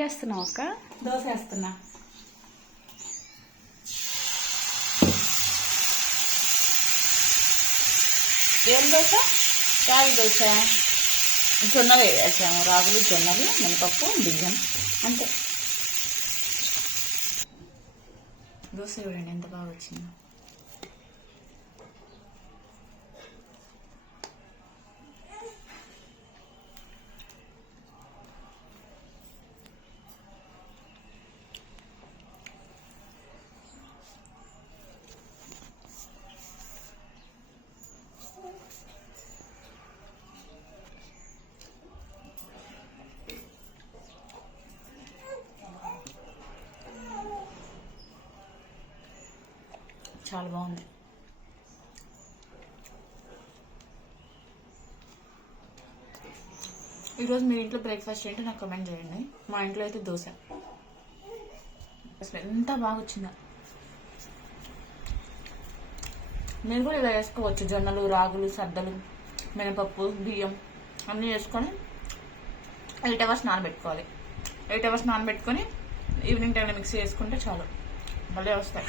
చేస్తున్నావు అక్క? దోశ వేస్తున్నా. ఏం దోశ? రాగి దోశ. జొన్నలు వేసాము, రాగులు, జొన్నలు, మినపప్పు, బియ్యం అంతే. దోశ చూడండి ఎంత బాగా వచ్చిందో. చాలా బాగుంది. ఈరోజు మీ ఇంట్లో బ్రేక్ఫాస్ట్ ఏంటో నాకు కమెంట్ చేయండి. మా ఇంట్లో అయితే దోశ. అసలు ఎంత బాగా వచ్చిందో. మీరు కూడా ఇలా వేసుకోవచ్చు. జొన్నలు, రాగులు, సద్దలు, మినపప్పు, బియ్యం అన్నీ వేసుకొని 8 hours నానబెట్టుకోవాలి. 8 hours నానబెట్టుకొని ఈవినింగ్ టైంలో మిక్సీ వేసుకుంటే చాలు, భలే వస్తాయి.